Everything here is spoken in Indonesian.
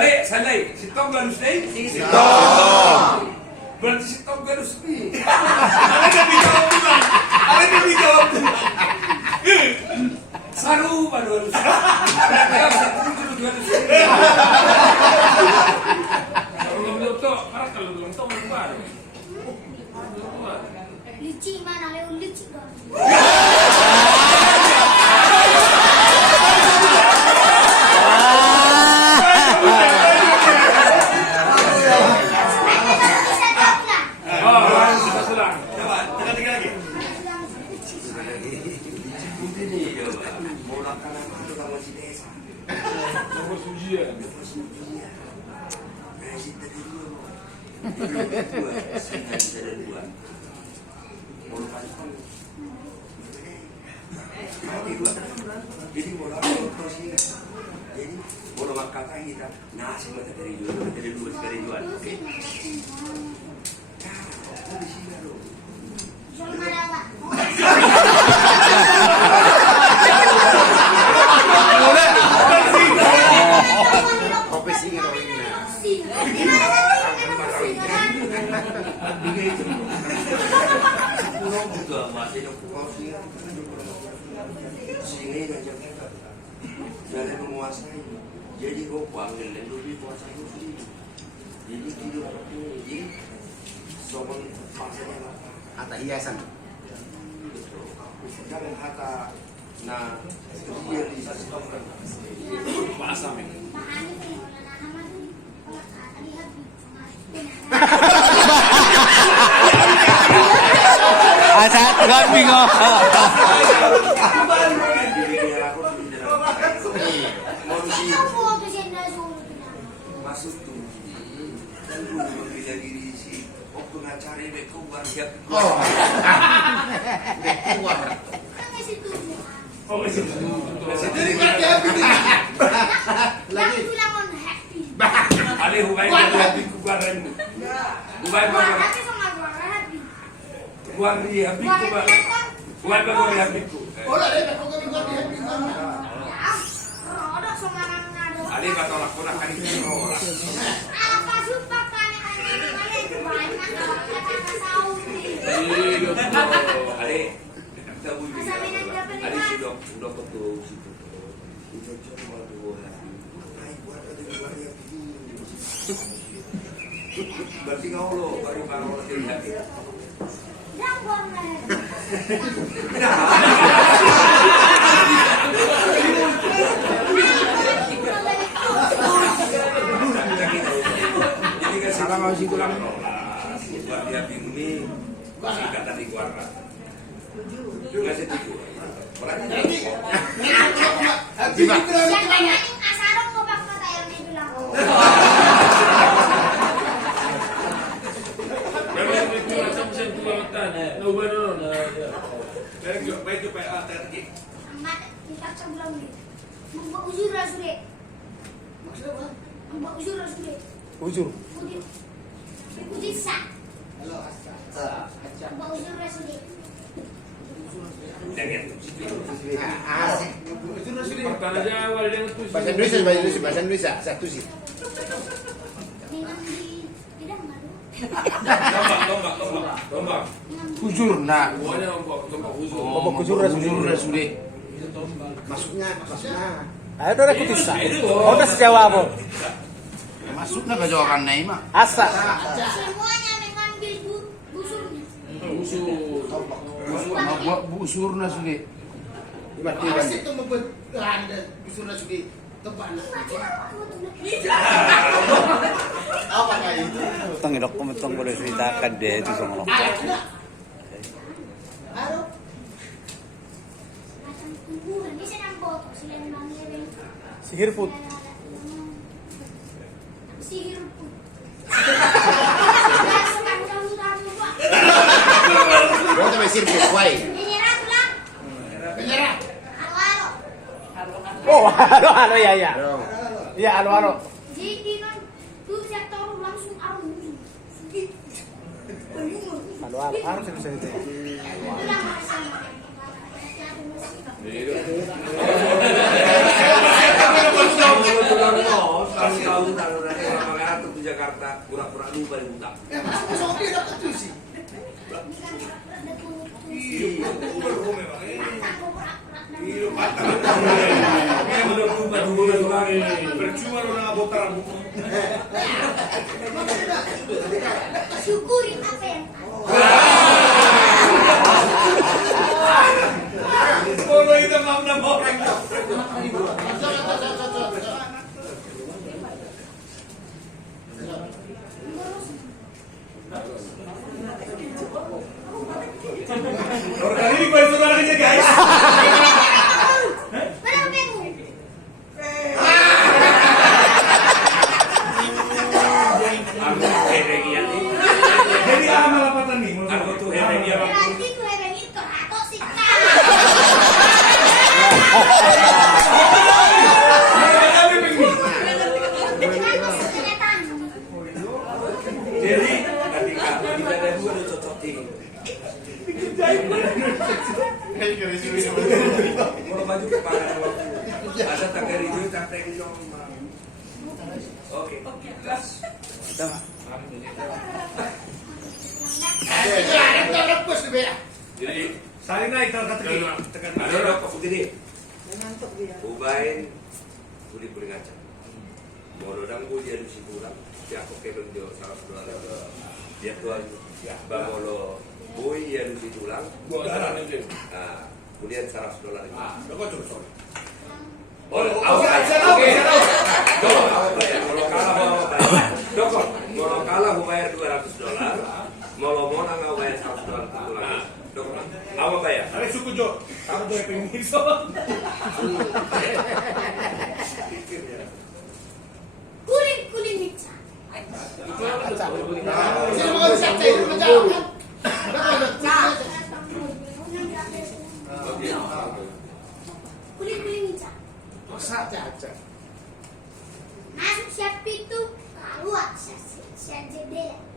Ale, salay. Si Tom galus na eh. Si Tom. Berarti si Tom galus ni. Ada di jawab tu. Saru baru galus. Kalau belum tu, parang kalau belum tu baru. Licik mana lewat licik dah. Jadi bola jadi bola kata kita nasi mata dari dua sekali jual. Oke. Dari menguasai, jadi kau panggil dan lebih kuasai sendiri. Jadi tidur jadi soal pasarnya Kata hiasan. Sekarang kata nah dia di pasar ini. Asa tuan bingo. Masuk tuh dan dulu bila diri si waktu ngacari beko warga oh situ jadi berarti lagi tulang on happy ale hubay happy kubaran hubay ba happy sama gua happy wari happy kubar hubay ba wari happy ku Ola deh, kau kami buat dia bingung. ada sama nado ale ba tolak ko na kanina ora apa supak kan itu banyak kata saudi ale kita bunyi ale sudah betul situ itu cuma dua naik buat ada wari happy berarti kau lo baru baru dari happy yang boleh salah mau sih tulang buat dia ini singkatan di keluarga juga setuju orangnya asarong ko pa ko tayo nito lang kita sebelum ni mbak uzur rasure maksud apa mbak uzur rasure Ujur. Uzur sa mbak uzur rasure Bahasa Indonesia, satu sih. dengan di tidak malu tombak Ujur nah. tombak Ujur sudah. Masuknya. Ayo udah kutisa. Oh, udah sejauh apa? Masuknya ke jawaban Naima. Asa. semuanya mengambil busurnya Busurna sudah. Pasti itu membuat anda busurna sudah tepat. Apa kayak itu? Tong idok pemetong boleh ceritakan deh itu sama lo. Aduh, macam kuburan di sana foto sila bangnya Sihir food. sihir pun Kau tak mesir kuai. menyerah pulang menyerah. halo Oh, halo ya ya. Iya, halo. jadi non tuh sektor langsung arung Halo, harus bisa itu. pulang bersama kasih tahu kalau nanti orang Makassar atau di Jakarta pura-pura lupa di utang. Masuk sobi dah tu sih. Iya, memang iya, patah. Memang udah lupa dulu orang ini. Percuma orang abot rambut. Syukurin apa yang Kalau itu mau nama orang. Orang ini kau sudah lagi guys. mana pengu? Aku herengian ini. Jadi amal apa tadi? Aku tuh herengian. Berarti tuh yang itu atau sih Jadi ketika kita ada dua ada cocok ini. Kalau baju kepala ada tangga hijau capek hijau. Oke. Gas. Ada rebus tu be. Jadi Sali naik kalau kata tekan ada apa putih ubain kuli ngaca. Molo dang dia di situ lah. Ya aku kebel dia salah satu dia tuan bamolo boy ya di situ lah. Nah, kemudian $100 lagi. Oh, kalau kalah mau bayar $200, mau menang mau bayar $100 itu lagi. Apa bayar? Ada suku Jo. Kamu tuh yang pengen so. kuling mica. Sini mau siap saya itu menjawab kan. Kuling mica. Caca. Masuk siap itu keluar saya jendela.